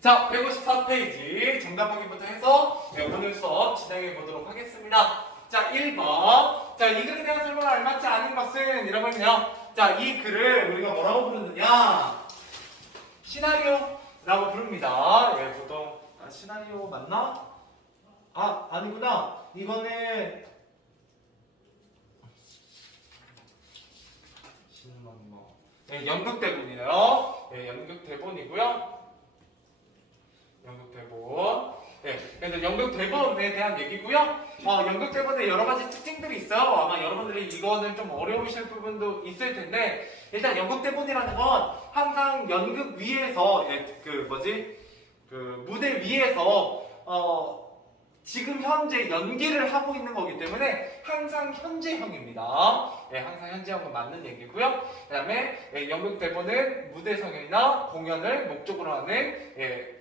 자, 154페이지 정답 확인부터 해서 오늘 수업 진행해 보도록 하겠습니다. 자, 1번. 자, 이 글에 대한 설명을 알맞지 않은 것은 이라고 했네요. 자, 이 글을 우리가 뭐라고 부르느냐? 시나리오라고 부릅니다. 예, 보통 시나리오 맞나? 아니구나. 이거는 네, 연극 대본이에요. 네, 연극 대본이고요. 연극 대본. 네, 그래서 연극 대본에 대한 얘기고요. 연극 대본에 여러 가지 특징들이 있어요. 아마 여러분들이 이거는 좀 어려우실 부분도 있을 텐데, 일단 연극 대본이라는 건 항상 연극 위에서, 무대 위에서, 지금 현재 연기를 하고 있는 거기 때문에 항상 현재형입니다. 네, 항상 현재형은 맞는 얘기고요. 그 다음에 연극 대본은 무대성이나 공연을 목적으로 하는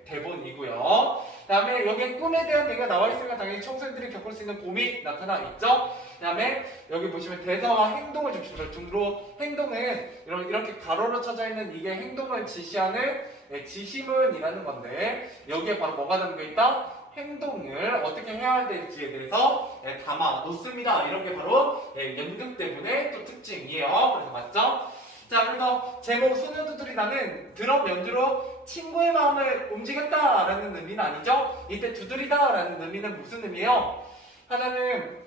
대본이고요. 그 다음에 여기에 꿈에 대한 얘기가 나와 있으니까 당연히 청소년들이 겪을 수 있는 봄이 나타나 있죠. 그 다음에 여기 보시면 대사와 행동을 중심으로 중로 행동은 이렇게 가로로 쳐져 있는 이게 행동을 지시하는 지시문이라는 건데 여기에 바로 뭐가 담겨 있다? 행동을 어떻게 해야 될지에 대해서 담아 놓습니다. 이런 게 바로 연극 대본의 또 특징이에요. 그래서 맞죠? 자, 그래서 제목 소녀들이 나는 드럼 연주로 친구의 마음을 움직였다라는 의미는 아니죠. 이때 두드리다라는 의미는 무슨 의미예요? 하나는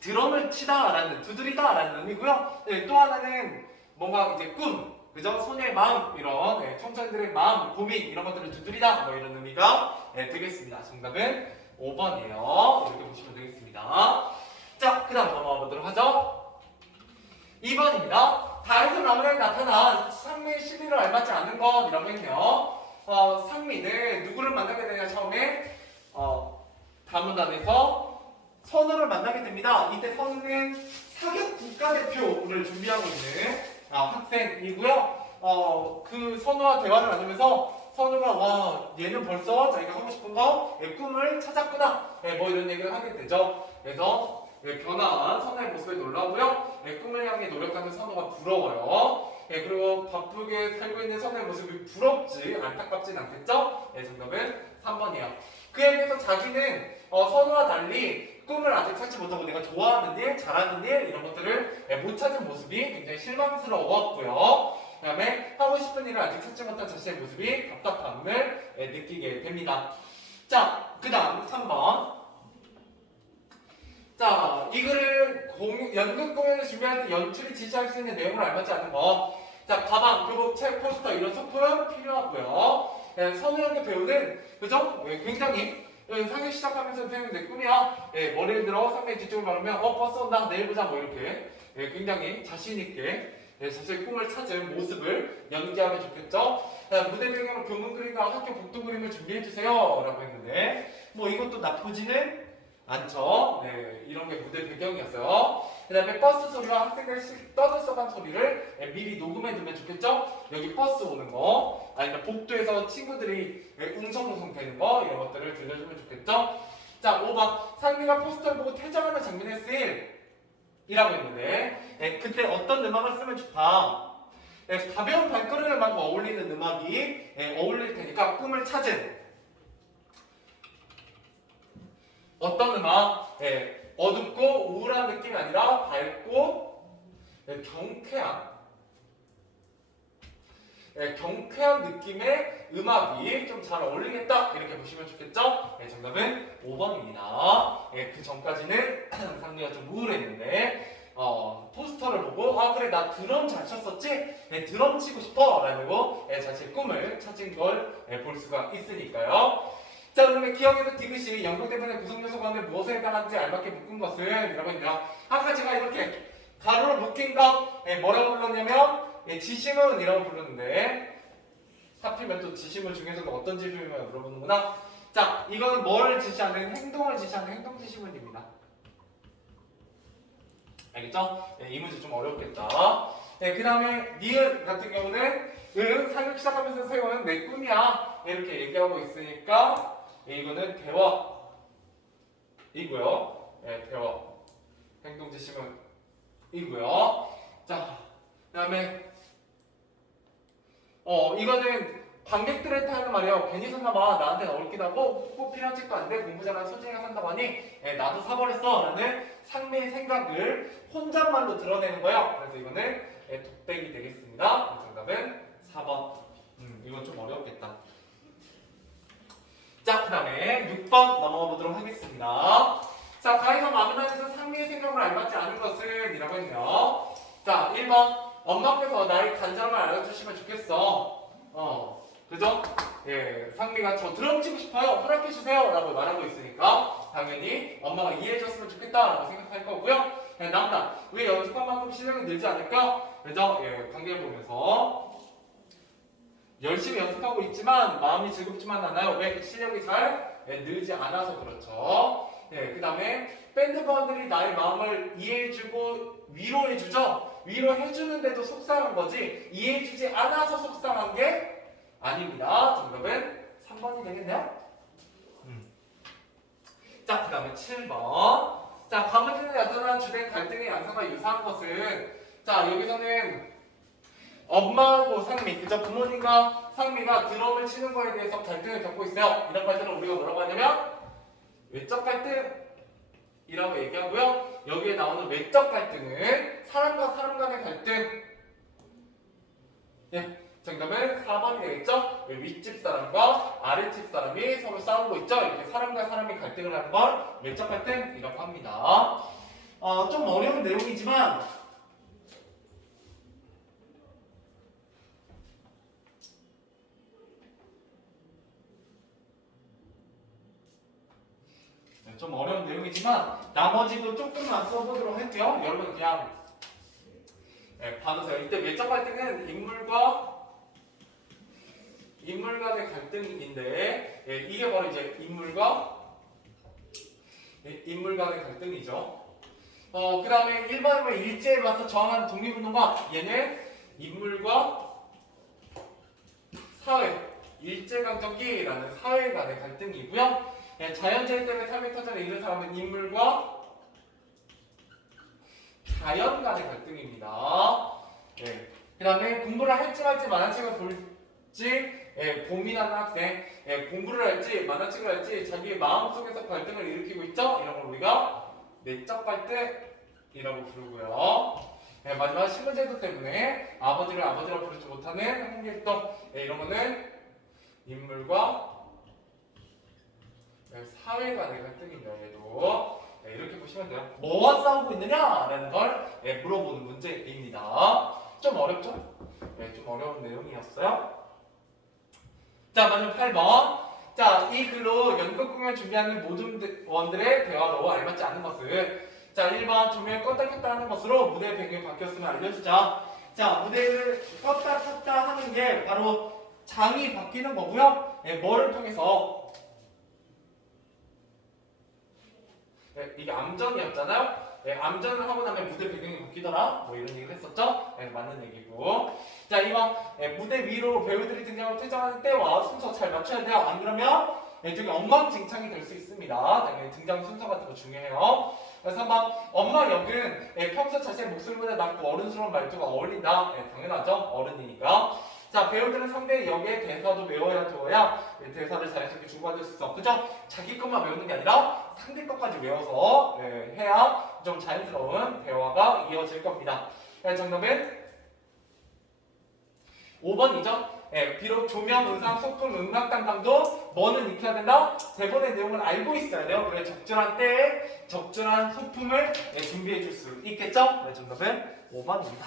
드럼을 치다라는 두드리다라는 의미고요. 또 하나는 뭔가 이제 꿈, 그죠? 소녀의 마음, 이런 청소년들의 마음, 고민 이런 것들을 두드리다 뭐 이런 의미가 되겠습니다. 정답은 5번이에요. 이렇게 보시면 되겠습니다. 자, 그 다음 넘어가 보도록 하죠. 2번입니다. 달에서 나무에 나타난 상미의 시비를 알맞지 않은 것이라고 했네요. 상미는 누구를 만나게 되냐 처음에 다문단에서 선우를 만나게 됩니다. 이때 선우는 사격 국가대표를 준비하고 있는 학생이고요. 그 선우와 대화를 나누면서 선우가 와 얘는 벌써 자기가 하고 싶은 거 꿈을 찾았구나 뭐 이런 얘기를 하게 되죠. 그래서 변화한 선우의 모습에 놀라고요. 꿈을 향해 노력하는 선우가 부러워요. 그리고 바쁘게 살고 있는 선우의 모습이 부럽지 안타깝진 않겠죠? 정답은 3번이에요. 그에 비해서 자기는 선우와 달리 꿈을 아직 찾지 못하고 내가 좋아하는 일, 잘하는 일 이런 것들을 못 찾은 모습이 굉장히 실망스러웠고요. 그 다음에 하고 싶은 일을 아직 찾지 못한 자신의 모습이 답답함을 느끼게 됩니다. 자, 그 다음 3번. 자, 이 글을 연극 공연을 준비할 때 연출이 지시할 수 있는 내용을 알맞지 않은 거. 자, 가방, 교복, 책, 포스터 이런 소품 필요하고요. 선우 연기 배우는 그죠? 굉장히 상영 시작하면서 선생님 내 꿈이야. 머리를 들어 상대 뒤쪽을 바르면 버스 온다 내일 보자 뭐 이렇게 굉장히 자신 있게 자신의 꿈을 찾은 모습을 연기하면 좋겠죠. 무대 배경으로 교문 그림과 학교 복도 그림을 준비해 주세요 라고 했는데 뭐 이것도 나쁘지는 않죠. 이런 게 무대 배경이었어요. 그 다음에 버스 소리와 학생들 떠들썩한 소리를 미리 녹음해 두면 좋겠죠? 여기 버스 오는 거, 아니면 복도에서 친구들이 웅성웅성 되는 거, 이런 것들을 들려주면 좋겠죠? 자, 5번. 상미가 포스터를 보고 퇴장하는 장면의 씬이라고 했는데, 그때 어떤 음악을 쓰면 좋다? 가벼운 발걸음 음악과 어울리는 음악이 어울릴 테니까 꿈을 찾은 어떤 음악? 어둡고 우울한 느낌이 아니라 밝고 경쾌한 느낌의 음악이 좀 잘 어울리겠다 이렇게 보시면 좋겠죠? 정답은 5번입니다. 그 전까지는 상미가 좀 우울했는데 포스터를 보고 그래 나 드럼 잘 쳤었지? 드럼 치고 싶어 라고 자신의 꿈을 찾은 걸 볼 수가 있으니까요. 자, 그러면 기억에서 디귿이 연극 대본의 구성 요소 가운데 무엇에 해당하는지 알맞게 묶은 것은 이라고 했네요. 아까 제가 이렇게 가로로 묶인 것 뭐라고 불렀냐면 지시문이라고 부르는데 하필이면 또 지시문 중에서도 어떤 지시문을 물어보는구나. 자, 이거는 뭘 지시하는 행동을 지시하는 행동 지시문입니다. 알겠죠? 이 문제 좀 어렵겠다. 그 다음에 니은 같은 경우는 사격 시작하면서 세우는 내 꿈이야 이렇게 얘기하고 있으니까 이거는 대화이고요. 대화. 행동 지시문이고요. 자, 그 다음에 이거는 관객들한테 하는 말이에요. 괜히 샀나봐. 나한테는 어렵기도 하고 꼭 필요한 책도 아닌데 공부 잘하는 손재희가 산다고 하니 나도 사버렸어 라는 상미의 생각을 혼잣말로 드러내는 거예요. 그래서 이거는 독백이 되겠습니다. 정답은 4번. 이건 좀 어렵겠다. 자, 그 다음에 6번 넘어가 보도록 하겠습니다. 자, 가에서 마무리하면서 상미의 생각을 알맞지 않은 것은 이라고 했네요. 자, 1번 엄마께서 나의 간절함을 알려주시면 좋겠어. 그죠? 예, 상미가 저 드럼 치고 싶어요. 허락해주세요. 라고 말하고 있으니까 당연히 엄마가 이해해줬으면 좋겠다 라고 생각할 거고요. 남단, 왜 연습한 만큼 실력이 늘지 않을까? 그죠? 예, 관계를 보면서 열심히 연습하고 있지만 마음이 즐겁지만 않아요. 왜? 실력이 잘 늘지 않아서 그렇죠. 네, 그 다음에 밴드분들이 나의 마음을 이해해주고 위로해주죠. 위로해주는데도 속상한 거지 이해해주지 않아서 속상한 게 아닙니다. 정답은 3번이 되겠네요. 자, 그 다음에 7번. 자, 가문진에 나타난 주된 갈등의 양상과 유사한 것은 자, 여기서는 엄마하고 상미, 그죠? 부모님과 상미가 드럼을 치는 거에 대해서 갈등을 겪고 있어요. 이런 갈등을 우리가 뭐라고 하냐면 외적 갈등이라고 얘기하고요. 여기에 나오는 외적 갈등은 사람과 사람 간의 갈등. 예, 정답은 4번이 되겠죠? 윗집 사람과 아랫집 사람이 서로 싸우고 있죠? 이렇게 사람과 사람이 갈등을 하는 걸 외적 갈등이라고 합니다. 좀 어려운 내용이지만 좀 어려운 내용이지만 나머지도 조금만 써보도록 할게요. 여러분 그냥 봐두세요. 이때 외적 갈등은 인물 간의 갈등인데 이게 바로 이제 인물 간의 갈등이죠. 그 다음에 일반인물 일제에 맞서 저항하는 독립운동가 얘는 인물과 사회, 일제강점기라는 사회 간의 갈등이고요. 자연재해 때문에 삶의 터전에 이른 사람은 인물과 자연 간의 갈등입니다. 그 다음에 공부를 할지 말지 만화책을 볼지 고민하는 학생, 공부를 할지 만화책을 할지 자기의 마음속에서 갈등을 일으키고 있죠. 이런 걸 우리가 내적 갈등이라고 부르고요. 마지막 신분제도 때문에 아버지를 아버지라 부르지 못하는 한길동, 이런 거는 인물과 사회 간의 갈등이죠. 얘도 이렇게 보시면 돼요. 뭐와 싸우고 있느냐라는 걸 물어보는 문제입니다. 좀 어렵죠? 좀 어려운 내용이었어요. 자, 마지막 8번. 자, 이 글로 연극 공연 준비하는 모든 원들의 대화로 알맞지 않은 것을 자, 1번 조명을 껐다 켰다 하는 것으로 무대 배경이 바뀌었으면 알려주자. 자, 무대를 껐다 켰다 하는 게 바로 장이 바뀌는 거고요. 뭐를 통해서 이게 암전이었잖아요. 암전을 하고 나면 무대 배경이 바뀌더라. 뭐 이런 얘기를 했었죠. 맞는 얘기고. 자, 이번 무대 위로 배우들이 등장하고 퇴장하는 때와 순서 잘 맞춰야 돼요. 안 그러면 되게 엉망진창이 될 수 있습니다. 당연히 등장 순서 같은 거 중요해요. 그래서 3번 엄마 역은 평소 자신의 목소리보다 낮고 어른스러운 말투가 어울린다. 당연하죠. 어른이니까. 자, 배우들은 상대의 역의 대사도 외워야 되어야 대사를 자연스럽게 주고받을 수 있어. 그죠? 자기 것만 외우는 게 아니라 상대 것까지 외워서 해야 좀 자연스러운 대화가 이어질 겁니다. 정답은 5번이죠. 비록 조명, 의상, 소품, 음악 담당도 뭐는 익혀야 된다? 대본의 내용을 알고 있어야 돼요. 그래 적절한 때에 적절한 소품을 준비해 줄 수 있겠죠? 정답은 5번입니다.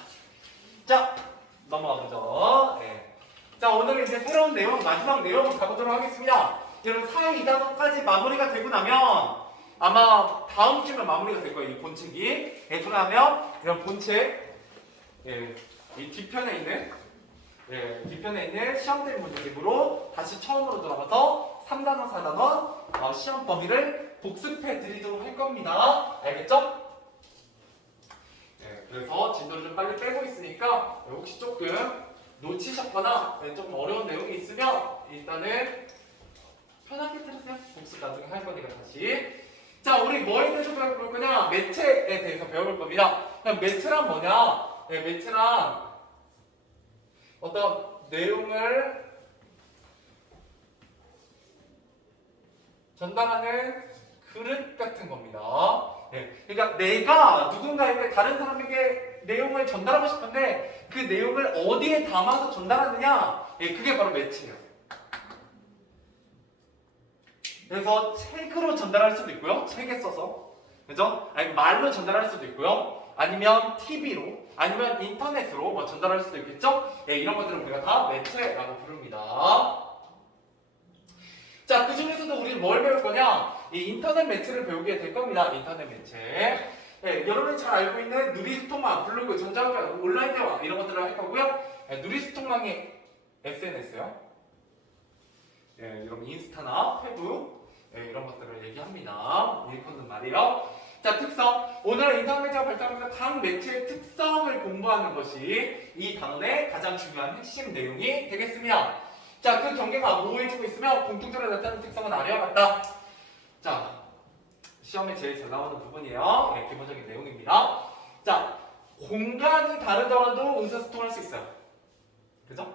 자, 넘어가보죠. 자, 오늘은 이제 새로운 내용, 마지막 내용을 가보도록 하겠습니다. 여러분, 4회 2단원까지 마무리가 되고 나면 아마 다음 주면 마무리가 될 거예요. 이 본책이. 그러면 이런 본책 이 뒤편에 있는 시험된 문제집으로 다시 처음으로 돌아가서 3단원, 4단원 시험 범위를 복습해 드리도록 할 겁니다. 알겠죠? 그래서 진도를 좀 빨리 빼고 있으니까 혹시 조금 놓치셨거나 조금 어려운 내용이 있으면 일단은 편하게 들으세요. 복습 나중에 할 거니까 다시. 자, 우리 뭐에 대해서 배워볼 거냐? 매체에 대해서 배워볼 겁니다. 매체란 뭐냐? 매체란 어떤 내용을 전달하는 그릇 같은 겁니다. 그러니까 내가 누군가에게 다른 사람에게 내용을 전달하고 싶은데 그 내용을 어디에 담아서 전달하느냐, 그게 바로 매체예요. 그래서 책으로 전달할 수도 있고요, 책에 써서, 그죠? 아니면 말로 전달할 수도 있고요, 아니면 TV로, 아니면 인터넷으로 뭐 전달할 수도 있겠죠? 이런 것들을 우리가 다 매체라고 부릅니다. 자, 그 중에서도 우리는 뭘 배울 거냐? 이 인터넷 매체를 배우게 될 겁니다. 인터넷 매체. 여러분이 잘 알고 있는 누리스토망, 블로그, 전자후기, 온라인 대화 이런 것들을 할 거고요. 누리스토망이 SNS요. 여러분 인스타나 페북 이런 것들을 얘기합니다. 일컫는 말이에요. 자, 특성. 오늘은 인터넷 매체가 발달하면서 각 매체의 특성을 공부하는 것이 이 단원의 가장 중요한 핵심 내용이 되겠습니다. 자, 그 경계가 모호해지고 있으면 공통적으로 나타나는 특성은 아래와 같다. 자, 시험에 제일 잘 나오는 부분이에요. 기본적인 내용입니다. 자, 공간이 다르더라도 의사소통할 수 있어요. 그죠?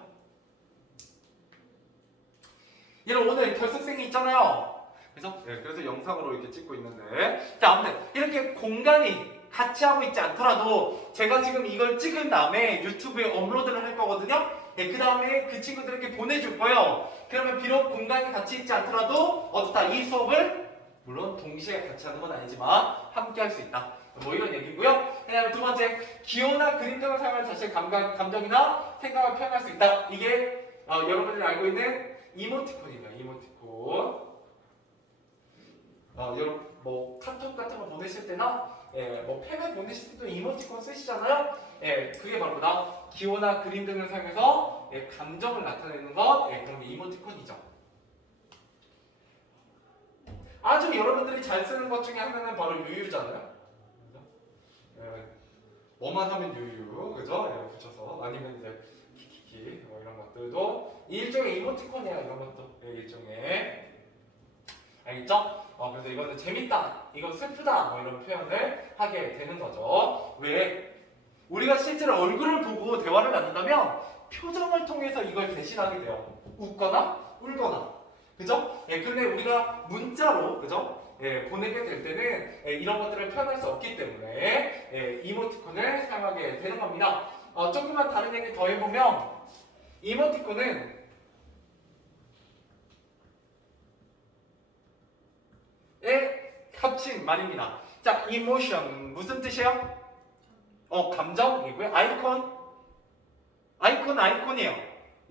이런 오늘 결석생이 있잖아요. 그죠? 그래서 영상으로 이렇게 찍고 있는데. 자, 아무튼 이렇게 공간이 같이 하고 있지 않더라도 제가 지금 이걸 찍은 다음에 유튜브에 업로드를 할 거거든요. 그 다음에 그 친구들에게 보내줄 거예요. 그러면 비록 공간이 같이 있지 않더라도 어떻다, 이 수업을 물론 동시에 같이 하는 건 아니지만 함께 할 수 있다. 뭐 이런 얘기고요. 그 다음에 두 번째, 기호나 그림 등을 사용하면 자신의 감정이나 생각을 표현할 수 있다. 이게 여러분들이 알고 있는 이모티콘입니다. 이모티콘. 여러분 뭐 카톡 같은 거 보내실 때나 뭐 팸에 보내실 때도 이모티콘 쓰시잖아요. 그게 바로 뭐다? 기호나 그림 등을 사용해서 감정을 나타내는 것, 그런 게 이모티콘이죠. 아주 여러분들이 잘 쓰는 것 중에 하나는 바로 유유잖아요. 뭐만 하면 유유, 그죠? 붙여서 아니면 이제 키키키 뭐 이런 것들도 일종의 이모티콘이에요. 이런 것도 일종의, 알겠죠? 그래서 이거는 재밌다, 이거 슬프다, 뭐 이런 표현을 하게 되는 거죠. 왜? 우리가 실제로 얼굴을 보고 대화를 나눈다면 표정을 통해서 이걸 대신하게 돼요. 웃거나 울거나, 그죠? 근데 우리가 문자로, 그죠? 보내게 될 때는 이런 것들을 표현할 수 없기 때문에 이모티콘을 사용하게 되는 겁니다. 조금만 다른 얘기 더 해보면 이모티콘은 합친 말입니다. 자, emotion 무슨 뜻이에요? 감정이고요. 아이콘이에요.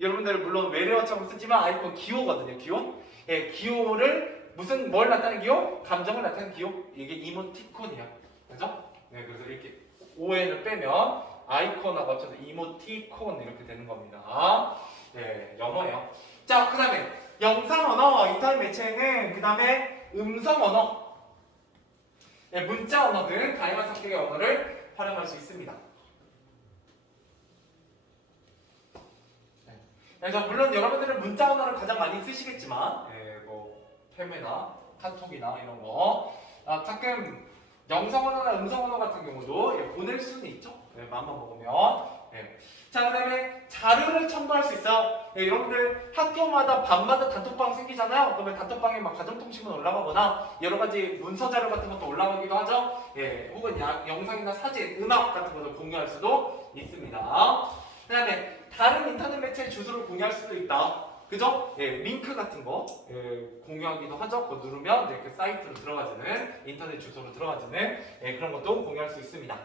여러분들 물론 외래어처럼 쓰지만 아이콘 기호거든요. 기호. 기호를 뭘 나타내는 기호? 감정을 나타내는 기호. 이게 이모티콘이에요. 그죠? 그래서 이렇게 ON을 빼면 아이콘하고 합쳐서 이모티콘 이렇게 되는 겁니다. 영어예요. 자, 그 다음에 영상 언어, 인터넷 매체에는 그 다음에 음성 언어, 문자 언어 등 다양한 성격의 언어를 활용할 수 있습니다. 그래서 물론 여러분들은 문자 언어를 가장 많이 쓰시겠지만 뭐 팸이나 카톡이나 이런 거 가끔 영상 언어나 음성 언어 같은 경우도 보낼 수는 있죠. 마음만 먹으면. 자, 그 다음에 자료를 첨부할 수 있어요. 여러분들 학교마다 밤마다 단톡방 생기잖아요. 그러면 단톡방에 막 가정통신문 올라가거나 여러 가지 문서 자료 같은 것도 올라가기도 하죠. 혹은 영상이나 사진, 음악 같은 것도 공유할 수도 있습니다. 그 다음에 다른 인터넷 매체의 주소를 공유할 수도 있다. 그죠? 링크 같은 거 공유하기도 하죠. 그거 누르면 이렇게 사이트로 들어가지는, 인터넷 주소로 들어가지는 그런 것도 공유할 수 있습니다.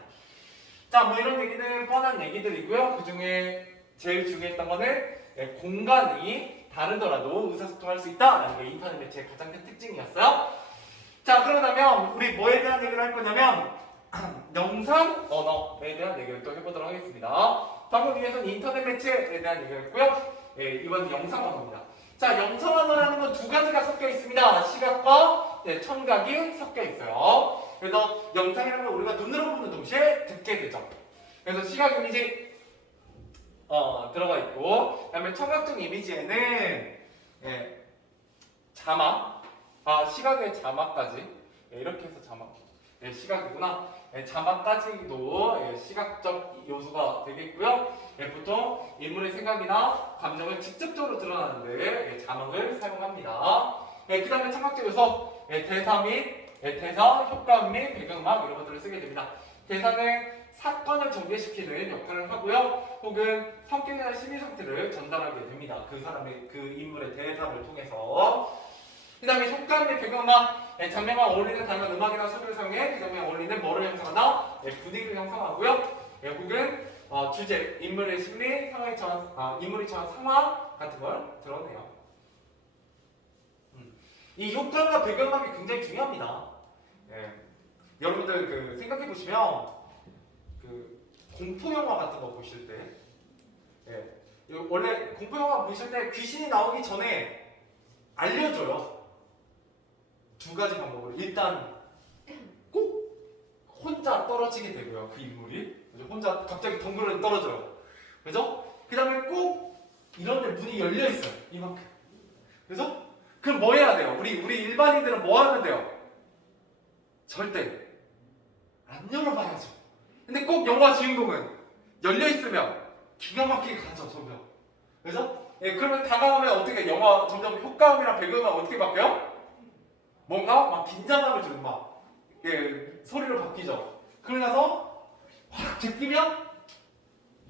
자, 뭐 이런 얘기는 뻔한 얘기들이고요. 그 중에 제일 중요했던 거는 공간이 다르더라도 의사소통할 수 있다라는 게 인터넷 매체의 가장 큰 특징이었어요. 자, 그러면 우리 뭐에 대한 얘기를 할 거냐면 영상 언어에 대한 얘기를 또 해보도록 하겠습니다. 방금 위에서는 인터넷 매체에 대한 얘기를 했고요. 이건 영상 언어입니다. 자, 영상 언어라는 건 두 가지가 섞여 있습니다. 시각과 청각이 섞여 있어요. 그래서 영상이라는 건 우리가 눈으로 보는 동시에 듣게 되죠. 그래서 시각 이미지 들어가 있고, 그다음에 청각적 이미지에는 자막, 시각의 자막까지 이렇게 해서 자막, 시각이구나. 자막까지도 시각적 요소가 되겠고요. 보통 인물의 생각이나 감정을 직접적으로 드러나는데 자막을 사용합니다. 그 다음에 청각적 요소, 대사 및 대사, 효과 및 배경음악 이런 것들을 쓰게 됩니다. 대사는 사건을 전개시키는 역할을 하고요. 혹은 성격이나 심리 상태를 전달하게 됩니다. 그 사람의 그 인물의 대사를 통해서. 그 다음에 효과 및 배경음악, 장면과 어울리는 다양한 음악이나 소리를 사용해 그 장면에 어울리는 뭐를 형성하다? 분위기를 형성하고요. 혹은 주제, 인물의 심리, 상황에 처한, 인물이 처한 상황 같은 걸 드러내요. 이 효과가 배경음악이 굉장히 중요합니다. 여러분들 그 생각해 보시면 그 공포 영화 같은 거 보실 때, 원래 공포 영화 보실 때 귀신이 나오기 전에 알려줘요. 두 가지 방법으로. 일단 꼭 혼자 떨어지게 되고요. 그 인물이 혼자 갑자기 덩그러니 떨어져요. 그죠? 그 다음에 꼭 이런 데 문이 열려 있어요. 이만큼. 그죠? 그럼 뭐 해야 돼요? 우리 일반인들은 뭐 하면 돼요? 절대 안 열어봐야죠. 근데 꼭 영화 주인공은 열려 있으면 기가 막히게 가죠, 점점. 그죠? 그러면 다가오면 어떻게 영화 점점 효과음이랑 배경음악 어떻게 바뀌어요? 뭔가 막 긴장감을 주는 막 소리로 바뀌죠. 그러고 나서 확 제끼면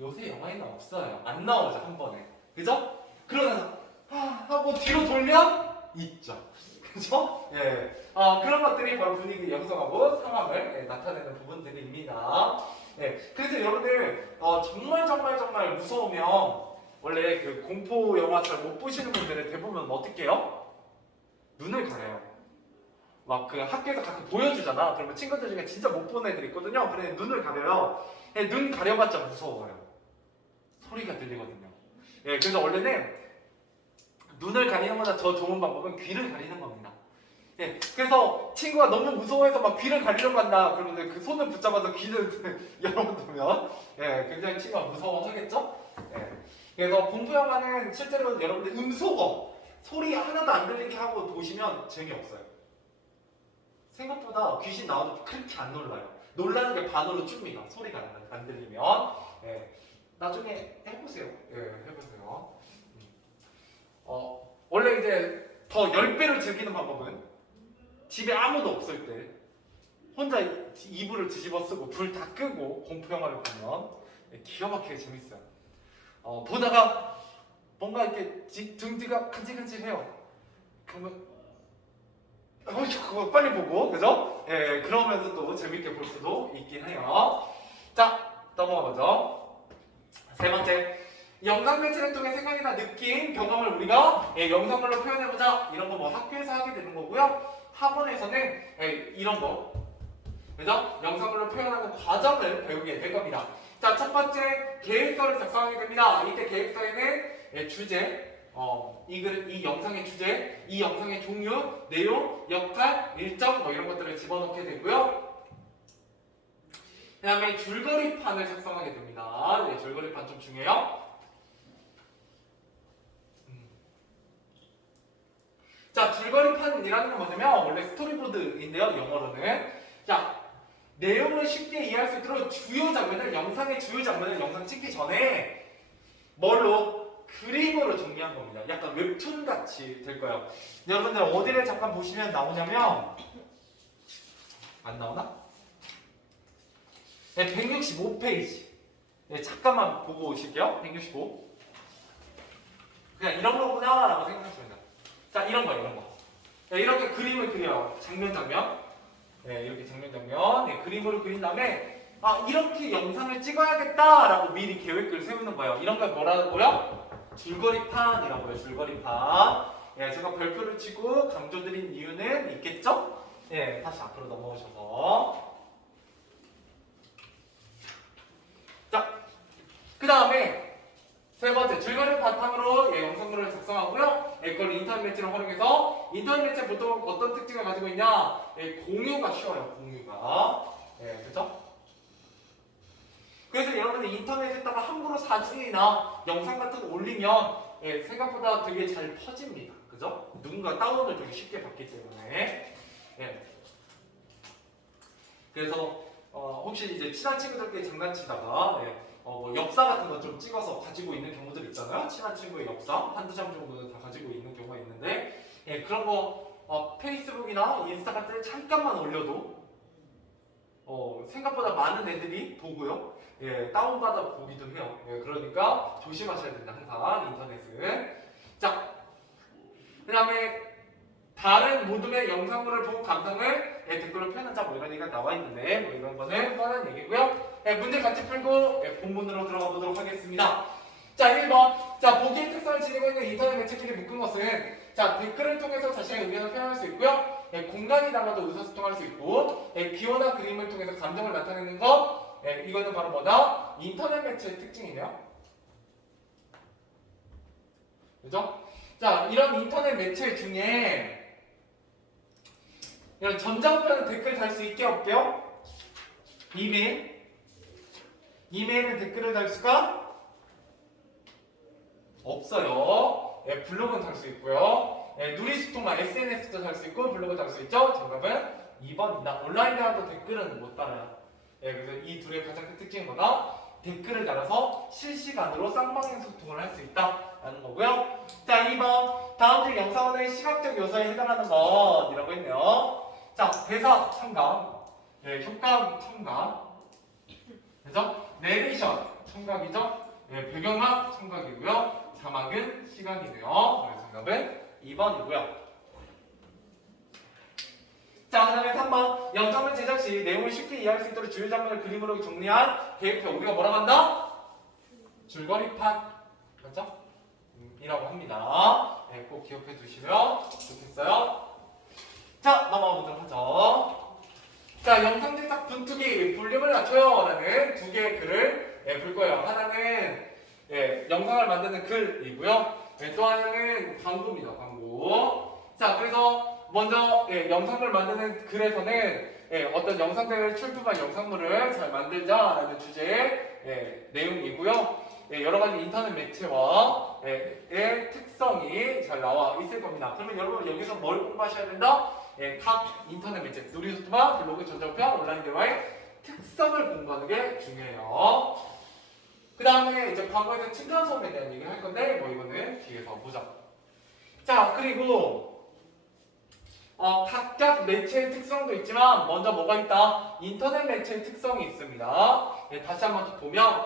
요새 영화에는 없어요. 안 나오죠, 한 번에. 그죠? 그러고 나서 하고 뒤로 돌면 있죠. 그죠? 그런 것들이 바로 분위기 형성하고 상황을 나타내는 부분들입니다. 그래서 여러분들 정말 무서우면 원래 그 공포 영화 잘 못 보시는 분들은 대부분 어떻게 해요? 눈을 가려요. 막 그 학교에서 가끔 보여주잖아. 그러면 친구들 중에 진짜 못 보는 애들 있거든요. 그래 눈을 가려요. 눈 가려봤자 무서워요. 소리가 들리거든요. 그래서 원래는 눈을 가리는 것보다 더 좋은 방법은 귀를 가리는 겁니다. 그래서 친구가 너무 무서워해서 막 귀를 가리려고 한다. 그러면 그 손을 붙잡아서 귀를 열어두면 굉장히 친구가 무서워하겠죠? 그래서 공포 영화는 실제로 여러분들 음소거 소리 하나도 안 들리게 하고 보시면 재미없어요. 생각보다 귀신 나와도 그렇게 안 놀라요. 놀라는 게 반으로 줍니다. 소리가 안 들리면. 나중에 해보세요. 해보세요. 원래 이제 더 10배를 즐기는 방법은 집에 아무도 없을 때 혼자 이불을 뒤집어 쓰고 불 다 끄고 공포 영화를 보면 기가 막히게 재밌어요. 보다가 뭔가 이렇게 등 뒤가 간질간질해요. 그러면 그거 빨리 보고, 그죠? 그러면서 또 재밌게 볼 수도 있긴 해요. 자, 넘어가 보죠. 세 번째, 영상 매체를 통해 생각이나 느낌, 경험을 우리가 영상물로 표현해보자. 이런 거 뭐 학교에서 하게 되는 거고요. 학원에서는 이런 거, 그죠? 영상물로 표현하는 과정을 배우게 될 겁니다. 자, 첫 번째, 계획서를 작성하게 됩니다. 이때 계획서에는 주제, 이 영상의 주제, 이 영상의 종류, 내용, 역할, 일정 뭐 이런 것들을 집어넣게 되고요. 그 다음에 줄거리판을 작성하게 됩니다. 줄거리판 좀 중요해요. 자, 줄거리판이라는 건 뭐냐면 원래 스토리보드인데요, 영어로는. 자, 내용을 쉽게 이해할 수 있도록 영상의 주요 장면을 영상 찍기 전에 뭘로? 그림으로 정리한 겁니다. 약간 웹툰 같이 될 거예요. 여러분들 어디를 잠깐 보시면 나오냐면 안 나오나? 165페이지. 잠깐만 보고 오실게요. 165. 그냥 이런 거구나 라고 생각하시면 돼요. 자, 이런 거. 이렇게 그림을 그려요. 장면. 이렇게 장면. 그림으로 그린 다음에 이렇게 영상을 찍어야겠다라고 미리 계획을 세우는 거예요. 이런 걸 뭐라고요? 줄거리판이라고요. 줄거리판. 제가 별표를 치고 강조드린 이유는 있겠죠? 다시 앞으로 넘어오셔서. 자, 그 다음에 세 번째, 줄거리 바탕으로 영상물을 작성하고요. 그걸 인터넷 매체를 활용해서 인터넷 매체 보통 어떤 특징을 가지고 있냐? 공유가 쉬워요. 공유가. 그죠? 그래서 여러분들 인터넷에다가 함부로 사진이나 영상 같은 거 올리면 생각보다 되게 잘 퍼집니다. 그죠? 누군가 다운을 되게 쉽게 받기 때문에. 그래서 혹시 이제 친한 친구들끼리 장난치다가 뭐 엽사 같은 거 좀 찍어서 가지고 있는 경우들 있잖아요. 친한 친구의 엽사 한두 장 정도는 다 가지고 있는 경우가 있는데 그런 거 페이스북이나 인스타 같은 데 잠깐만 올려도 생각보다 많은 애들이 보고요. 다운받아 보기도 해요. 그러니까 조심하셔야 된다. 항상 인터넷은. 자, 그 다음에 다른 모둠의 영상물을 보고 감상을 댓글로 표현하자 뭐 이런 얘기가 나와 있는데 뭐 이런 거는 뻔한 얘기고요. 문제 같이 풀고 본문으로 들어가 보도록 하겠습니다. 자, 1번. 자, 보기의 특성을 지니고 있는 인터넷 매체끼리 묶은 것은 자, 댓글을 통해서 자신의 의견을 표현할 수 있고요. 공간이 달라도 의사소통할 수 있고 비호나 그림을 통해서 감정을 나타내는 것 이거는 바로 뭐다? 인터넷 매체의 특징이네요. 그죠? 자, 이런 인터넷 매체 중에 이런 전자우편은 댓글 달 수 있게 없게요? 이메일은 댓글을 달 수가 없어요. 블로그는 달 수 있고요. 누리소통만 SNS도 달 수 있고 블로그 달 수 있죠? 정답은 2번입니다. 온라인 대화도 댓글은 못 달아요. 그래서 이 둘의 가장 큰 특징은 뭐다? 댓글을 달아서 실시간으로 쌍방향 소통을 할 수 있다라는 거고요. 자, 2번. 다음 중 영상의 시각적 요소에 해당하는 것이라고 했네요. 자, 대사 청각, 효과음 청각, 그죠? 내레이션 청각이죠? 배경음악 청각이고요. 자막은 시각이네요. 그래서 정답은 2번이고요. 자, 그 다음에 3번. 영상물 제작 시 내용을 쉽게 이해할 수 있도록 주요 장면을 그림으로 정리한 계획표. 우리가 뭐라고 한다? 줄거리판. 맞죠? 이라고 합니다. 꼭 기억해 두시면 좋겠어요. 자, 넘어가 보도록 하죠. 자, 영상 제작 분투기 볼륨을 낮춰요 라는 두 개의 글을 볼 거예요. 하나는 영상을 만드는 글이고요. 또 하나는 광고입니다. 광고. 자, 그래서 먼저 영상을 만드는 글에서는 어떤 영상대회 출품한 영상물을 잘 만들자라는 주제의 내용이고요. 여러 가지 인터넷 매체와 의 특성이 잘 나와 있을 겁니다. 그러면 여러분 여기서 뭘 공부하셔야 된다? 각 인터넷 매체, 누리소통과 블로그, 전자우편, 온라인 대화의 특성을 공부하는 게 중요해요. 그 다음에 이제 광고에서 층간소음에 대한 얘기를 할 건데 뭐 이거는 뒤에서 보자. 자, 그리고 각각 매체의 특성도 있지만 먼저 뭐가 있다? 인터넷 매체의 특성이 있습니다. 다시 한번 더 보면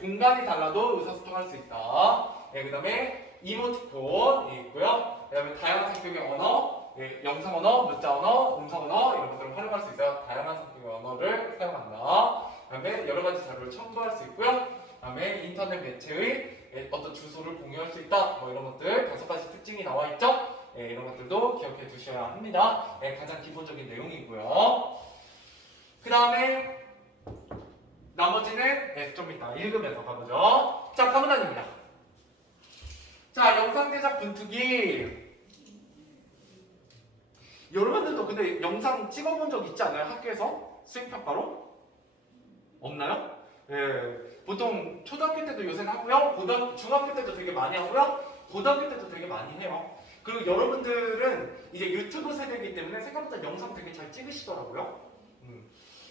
공간이 달라도 의사소통할 수 있다. 그 다음에 이모티콘이 있고요. 그 다음에 다양한 성격의 언어, 영상 언어, 문자 언어, 음성 언어 이런 것들을 활용할 수 있어요. 다양한 성격의 언어를 사용한다. 그 다음에 여러 가지 자료를 첨부할 수 있고요. 그 다음에 인터넷 매체의 어떤 주소를 공유할 수 있다. 뭐 이런 것들 5가지 특징이 나와 있죠. 이런 것들도 기억해 두셔야 합니다. 가장 기본적인 내용이고요. 그 다음에 나머지는 좀 이따 읽으면서 가보죠. 자, 가문단입니다. 자, 영상 제작 분투기. 여러분들도 근데 영상 찍어본 적 있지 않아요? 학교에서? 수행평가로? 없나요? 보통 초등학교 때도 요새는 하고요. 중학교 때도 되게 많이 하고요. 고등학교 때도 되게 많이 해요. 그리고 여러분들은 이제 유튜브 세대이기 때문에 생각보다 영상 되게 잘 찍으시더라고요.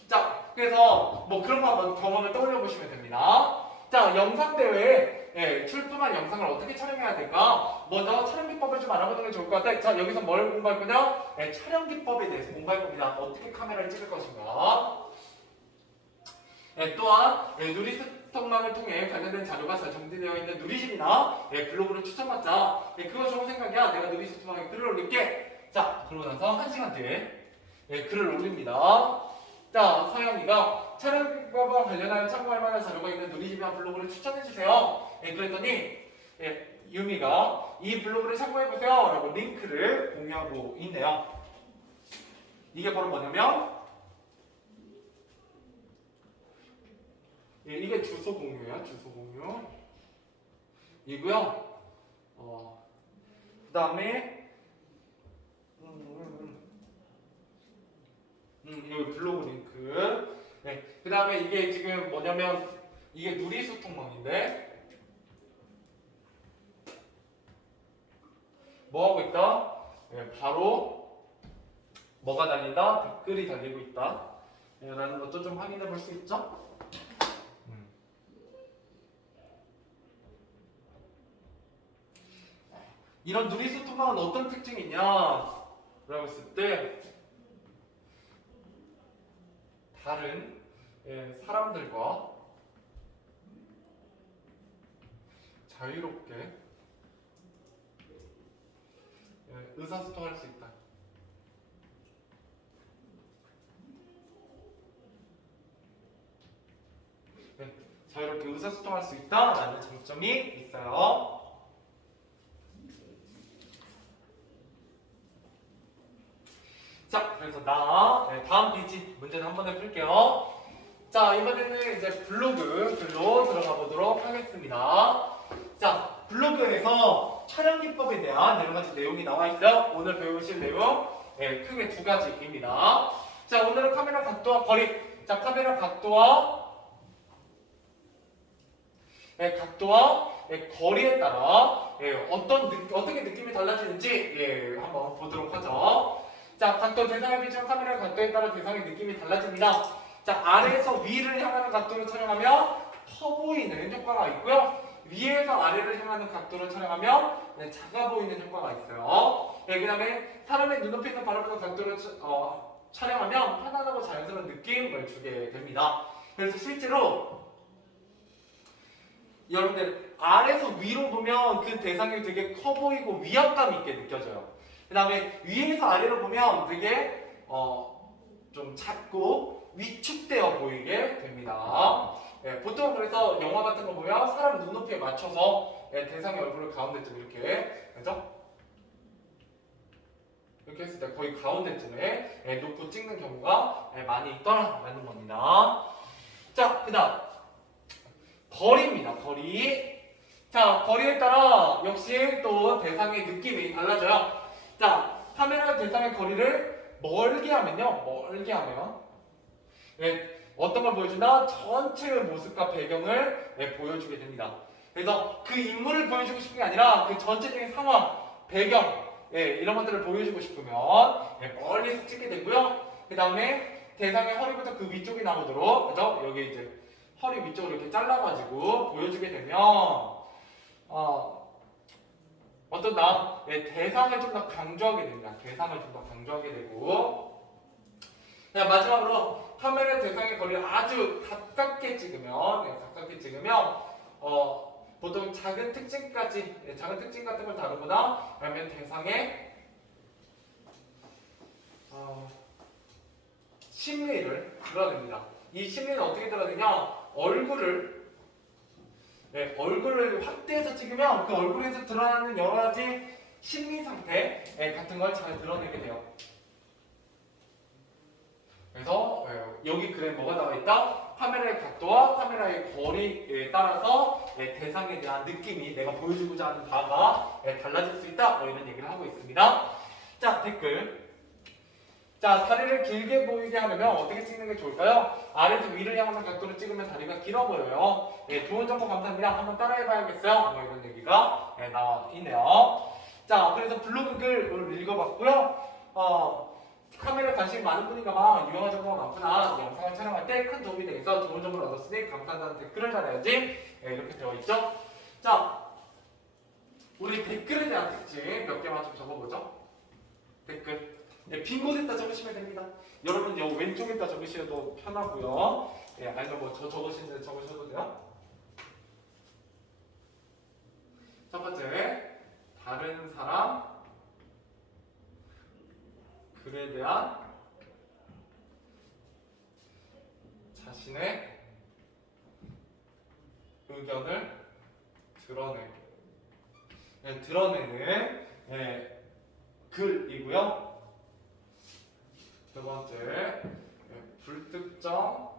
자, 그래서 뭐 그런 거 한번 경험을 떠올려 보시면 됩니다. 자, 영상대회에 출품한 영상을 어떻게 촬영해야 될까? 먼저 촬영 기법을 좀 알아보는 게 좋을 것 같아요. 자, 여기서 뭘 공부할 거냐? 촬영 기법에 대해서 공부할 겁니다. 어떻게 카메라를 찍을 것인가? 또한 누리소통망을 통해 관련된 자료가 잘 정리되어 있는 누리집이나 블로그를 추천받자. 그거 좋은 생각이야. 내가 누리소통망에 글을 올릴게. 자, 그러고 나서 1시간 뒤에 글을 올립니다. 자, 서연이가 촬영과 관련한 참고할 만한 자료가 있는 누리집이나 블로그를 추천해주세요. 그랬더니 유미가 이 블로그를 참고해보세요 라고 링크를 공유하고 있네요. 이게 바로 뭐냐면 이게 주소 공유야. 주소 공유 이고요. 그 다음에 이거 블로그 링크. 그 다음에 이게 지금 뭐냐면 이게 누리소통망인데 뭐 하고 있다? 바로 뭐가 달린다? 댓글이 달리고 있다. 라는 것도 좀 확인해 볼 수 있죠? 이런 누리소통방은 어떤 특징이 있냐? 라고 했을 때 다른 사람들과 자유롭게 의사소통할 수 있다. 자유롭게 의사소통할 수 있다라는 장점이 있어요. 자, 그래서 다음 페이지 문제는 한번 해볼게요. 자, 이번에는 이제 블로그 글로 들어가 보도록 하겠습니다. 자, 블로그에서 촬영 기법에 대한 여러 가지 내용이 나와 있어요. 오늘 배우실 내용 크게 두 가지입니다. 자, 오늘은 카메라 각도와 거리. 자, 카메라 각도와 거리에 따라 어떻게 느낌이 달라지는지 한번 보도록 하죠. 자, 각도 대상의 비추는 카메라 각도에 따라 대상의 느낌이 달라집니다. 자, 아래에서 위를 향하는 각도로 촬영하면 커 보이는 효과가 있고요. 위에서 아래를 향하는 각도로 촬영하면 작아 보이는 효과가 있어요. 그 다음에 사람의 눈높이에서 바라보는 각도로 촬영하면 편안하고 자연스러운 느낌을 주게 됩니다. 그래서 실제로 여러분들 아래에서 위로 보면 그 대상이 되게 커 보이고 위압감 있게 느껴져요. 그 다음에 위에서 아래로 보면 되게 좀 작고 위축되어 보이게 됩니다. 보통 그래서 영화 같은 거 보면 사람 눈높이에 맞춰서 대상의 얼굴을 가운데쯤 이렇게 그죠? 이렇게 했을 때 거의 가운데쯤에 놓고 찍는 경우가 많이 있더라는 겁니다. 자, 그 다음 거리입니다. 거리. 자, 거리에 따라 역시 또 대상의 느낌이 달라져요. 자, 카메라 대상의 거리를 멀게 하면 어떤 걸 보여준다? 전체의 모습과 배경을 보여주게 됩니다. 그래서 그 인물을 보여주고 싶은 게 아니라 그 전체적인 상황, 배경 이런 것들을 보여주고 싶으면 멀리서 찍게 되고요. 그 다음에 대상의 허리부터 그 위쪽이 나오도록 그죠? 여기 이제 허리 위쪽으로 이렇게 잘라가지고 보여주게 되면 어떤다? 대상을 좀 더 강조하게 됩니다. 대상을 좀 더 강조하게 되고 마지막으로 카메라 대상의 거리를 아주 가깝게 찍으면 보통 작은 특징 같은 걸 다루거나 아니면 대상의 심리를 드러냅니다. 이 심리는 어떻게 드러내냐? 얼굴을 확대해서 찍으면 그 얼굴에서 드러나는 여러 가지 심리 상태 같은 걸 잘 드러내게 돼요. 그래서 여기 글에 뭐가 나와 있다? 카메라의 각도와 카메라의 거리에 따라서 대상에 대한 느낌이 내가 보여주고자 하는 바가 달라질 수 있다. 이런 얘기를 하고 있습니다. 자, 댓글. 자, 다리를 길게 보이게 하려면 어떻게 찍는 게 좋을까요? 아래에서 위를 향하는 각도로 찍으면 다리가 길어 보여요. 좋은 정보 감사합니다. 한번 따라해봐야겠어요. 이런 얘기가 나와 있네요. 자, 그래서 블로그 글을 읽어봤고요. 카메라에 관심이 많은 분인가 봐. 유용한 정보가 많구나. 영상을 촬영할 때 큰 도움이 되겠어. 좋은 정보를 얻었으니 감사하다는 댓글을 달아야지. 이렇게 되어 있죠. 자, 우리 댓글에 대한 특징 몇 개만 좀 적어보죠. 댓글. 빈 곳에다 적으시면 됩니다. 여러분 여기 왼쪽에다 적으셔도 편하고요. 아니면 뭐 저 적으시는데 적으셔도 돼요. 첫 번째, 다른 사람 글에 대한 자신의 의견을 드러내는 글이고요. 두 번째, 불특정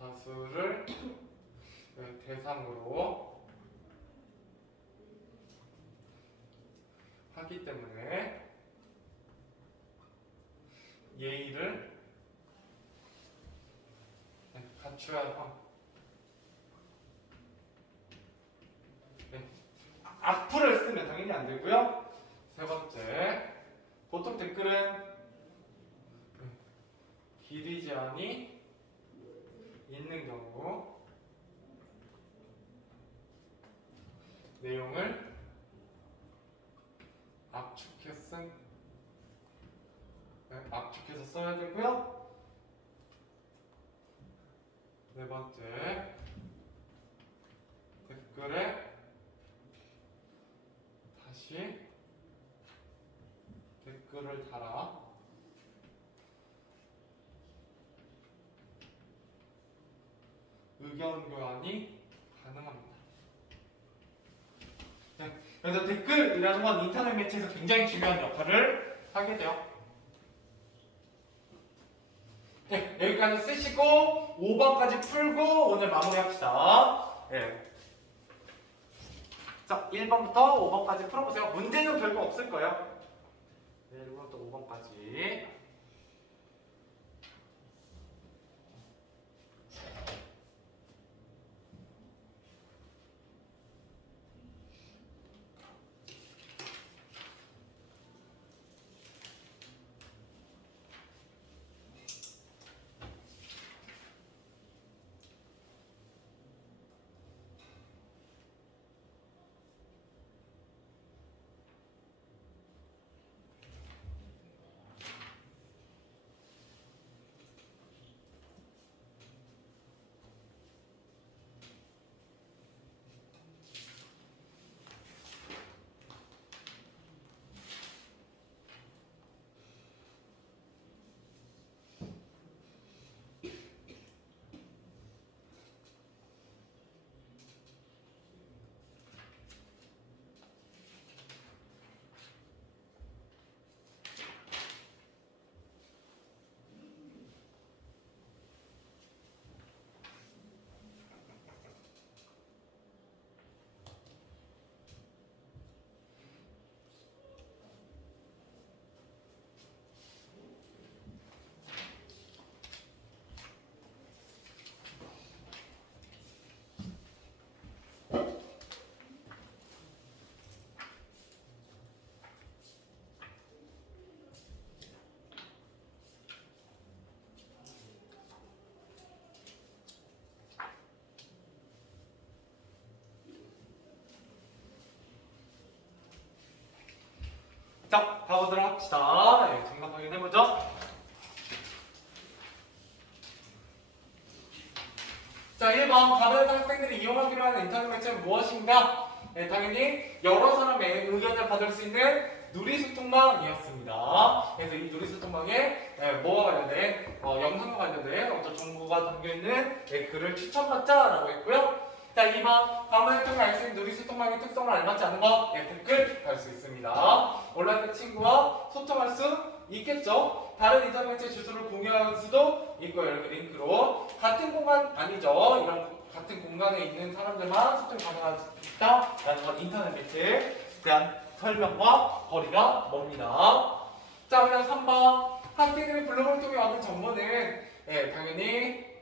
다수를 대상으로 하기 때문에 예의를 갖춰야 함. 악플을 쓰면 당연히 안 되고요. 세 번째, 보통 댓글은 길이 제한이 있는 경우 내용을 압축해서 압축해서 써야 되고요. 네 번째, 댓글에 다시 댓글을 달아 의견 교환이 가능합니다. 네, 그래서 댓글이라는 건 인터넷 매체에서 굉장히 중요한 역할을 하게 돼요. 네, 여기까지 쓰시고 5번까지 풀고 오늘 마무리합시다. 네. 자, 1번부터 5번까지 풀어보세요. 문제는 별거 없을 거예요. 네, 1번부터 5번까지. 자, 가보도록 합시다. 네, 정답 확인해보죠. 자, 1번 가변 학생들이 이용하기로 하는 인터넷 매체는 무엇인가? 네, 당연히 여러 사람의 의견을 받을 수 있는 누리소통망이었습니다. 그래서 이 누리소통망에 뭐와 관련된 영상과 관련된 어떤 정보가 담겨있는 글을 추천받자라고 했고요. 자, 2번 가변을 통해 알 수 있는 누리소통망의 특성을 알맞지 않은 것 댓글 달 수 있습니다. 온라인 친구와 소통할 수 있겠죠. 다른 인터넷 매체 주소를 공유할 수도 있고요. 이렇게 링크로 같은 공간 아니죠. 이런 같은 공간에 있는 사람들만 소통 가능하다라는 건 인터넷 매체에 대한 설명과 거리가 멉니다. 자, 그다음 3번 학생들이 블로그를 통해 얻은 정보는 당연히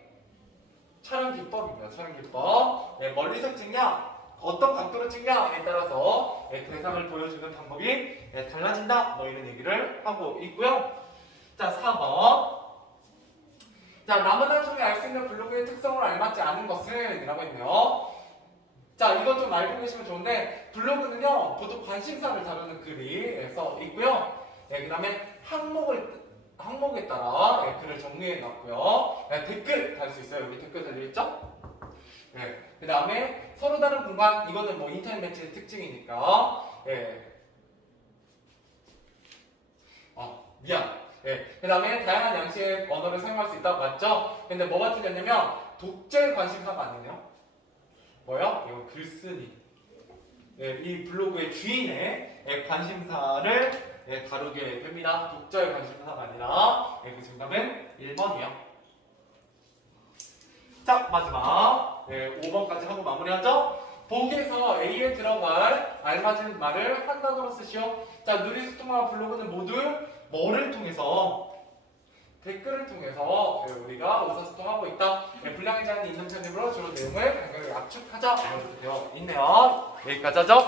촬영 기법입니다. 촬영 기법. 멀리서 찍냐, 어떤 각도로 찍냐에 따라서 대상을 보여주는 방법이 달라진다. 뭐 이런 얘기를 하고 있고요. 자, 4번. 자, 나무를 통해 알 수 있는 블로그의 특성을 알맞지 않은 것은 이라고 했네요. 자, 이것 좀 알고 계시면 좋은데 블로그는요 보통 관심사를 다루는 글이 써 있고요. 그 다음에 항목에 따라 글을 정리해 놨고요. 댓글 달 수 있어요. 여기 댓글 달려있죠? 그 다음에 서로 다른 공간, 이거는 뭐 인터넷 매체의 특징이니까. 그 다음에 다양한 양식의 언어를 사용할 수 있다고 맞죠? 근데 뭐가 틀렸냐면 독재 관심사가 아니네요. 뭐요? 이거 글쓰기. 이 블로그의 주인의 관심사를 다루게 됩니다. 독자의 관심사가 아니라. 그 정답은 1번이요. 자, 마지막 5번까지 하고 마무리하죠. 보기에서 A에 들어갈 알맞은 말을 한 단어로 쓰시오. 자, 누리소통과 블로그는 모두 뭐를 통해서? 댓글을 통해서 우리가 의사소통하고 있다. 분량의 제한이 있는 편이므로 주로 내용을 간결하게 압축하자. 이렇게 되어 있네요. 여기까지 하죠.